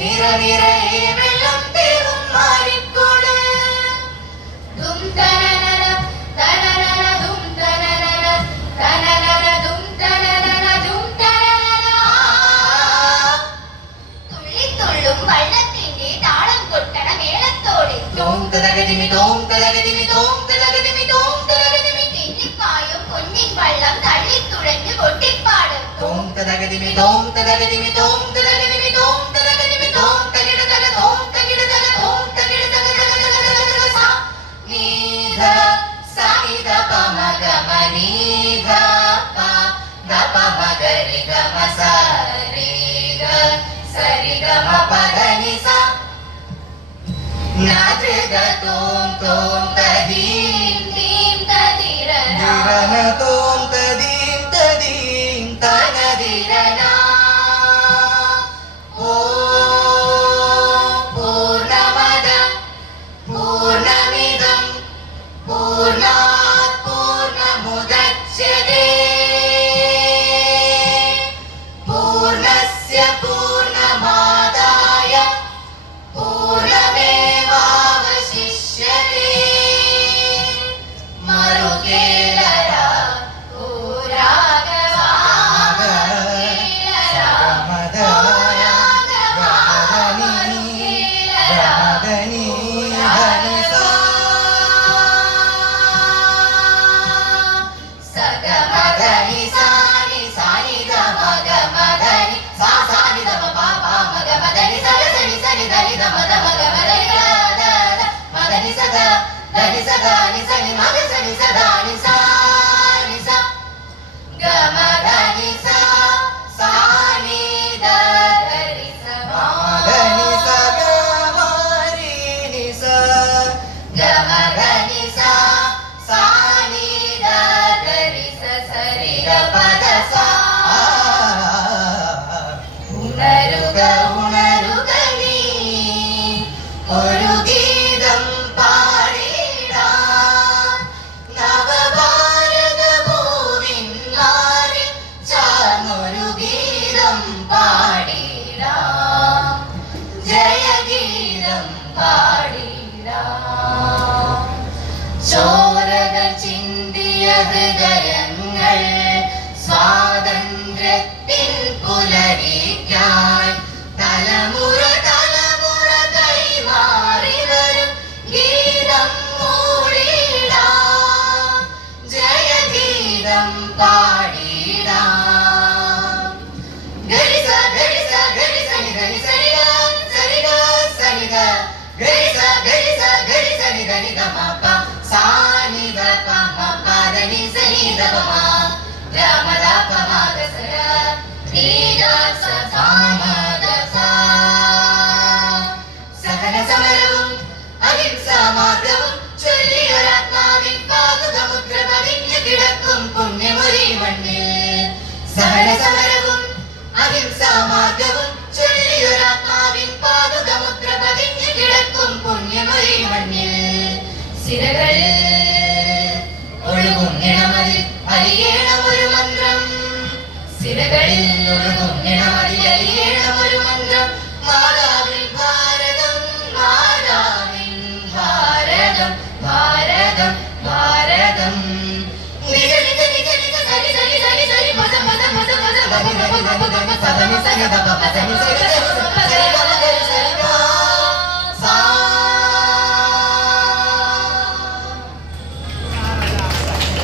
നിറ നിറയെ വെള്ളം തേവും മാറിക്കോട് ദും തനനന തനനന ദും തനനന തനനന ദും തനനന ദും തനനന തുള്ളിത്തുള്ളും വള്ളത്തിന്റെ താളം കൊട്ടണ മേളത്തോടെ തോം തലകതിമി തോം തലകതിമി തോം തലകതിമി തോം തലകതിമി തെന്നിപ്പായും പൊന്നിൻ വള്ളം തള്ളിത്തുഴഞ്ഞു കൊട്ടിപ്പാടും തോം തലകതിമി തോം തലകതിമി തോം തലകതിമി തോം തലകതിമി തോം തകിടതല തോം തകിടതല തോം തകിടതല സ നീധ സനിധ പമഗ മനീധ പ ദപ മഗരി ഗമ സരി ഗ സരി ഗമ പദനി സ നാദൃഗ തോം തോം തദീം തീം തദിരന ദിരന തോം തദീം തദീം തനദിരന ഓം പൂർണ്ണമദ പൂർണ്ണമിദം പൂർണ്ണാത് പൂർണ്ണമുദച്യതേ പൂർണ്ണസ്യ പൂർണ്ണമാദായ പൂർണ്ണമേവാവശിഷ്യതേ മറുകേലര ഓ രാഘവാ മറുകേലര ഓ രാഘവാ മറുകേലര ഓ രാഘവാ സഗമഗനി സാനി സാനി ഗമഗമഗനി സാ സാനി ദമ പാപ മഗമദനി സഗസനി സനി ധനി ദമ ദമ ഗമദനി ഗദ മദനി സഗ ധനി സഗ നി സനി മഗ സനി സദാനി സാനി സ ഗമദനി സ സാനി ധരി സ മദനി സഗ മരി നി സ ഗമദനി സ സാനി ധരി സ സരി ഗ പദ സ ഉണരുക ഉണരുക നീ ഒരു ഗീതം പാടിടാൻ നവഭാരത ഭൂവിൻ മാറി ചാർന്നൊരു ഗീതം പാടിടാൻ ജയഗീതം പാടിടാൻ ചോരകൾ ചിന്തിയ ഹൃദയങ്ങൾ സ്വാതന്ത്ര്യത്തിൻ പുലരിക്കാൻ തലമുറ തലമുറ കൈമാറി വരും ഗീതം മൂടിടാം ജയഗീതം പാടിടാം ഗരിസ ഗരിസ ഗരിസ നി ഗരിസ നി ഗ സരി ഗ സരി ഗ ഗരിസ ഗരിസ ഗരിസ നി ധനി ഗ മ പ സാനി ധ പ മ പ ധനി സനി ധ പ മ രാമ ധ പ മ ഗ സ ര നി ഗ സ പ മ ഗ സ സഹന സമരവും അഹിംസാ മാർഗവും ചൊല്ലിയൊരാത്മാവിൻ പാതുകമുദ്ര പതിഞ്ഞു കിടക്കും പുണ്യമൊരി മണ്ണിൽ സഹന സമരവും അഹിംസാ മാർഗവും ചൊല്ലിയൊരാത്മാവിൻ പാതുകമുദ്ര പതിഞ്ഞു കിടക്കും പുണ്യമൊരി മണ്ണിൽ സിരകളിൽ ഒഴുകും ഇണമതിൽ അലിയേണം ഒരു മന്ത്രം സിരകളിൽ ഒഴുകും ഇണമതിൽ അലിയേണം ഒരു മന്ത്രം മാതാവിൻ ഭാരതം മാതാവിൻ ഭാരതം ഭാരതം ഭാരതം നിജ നിജ നിജ നിജ സരി സരി സരി സരി പദ പദ പദ പദ പദ പദ പദ പദ സദനി സനി ദപ സനി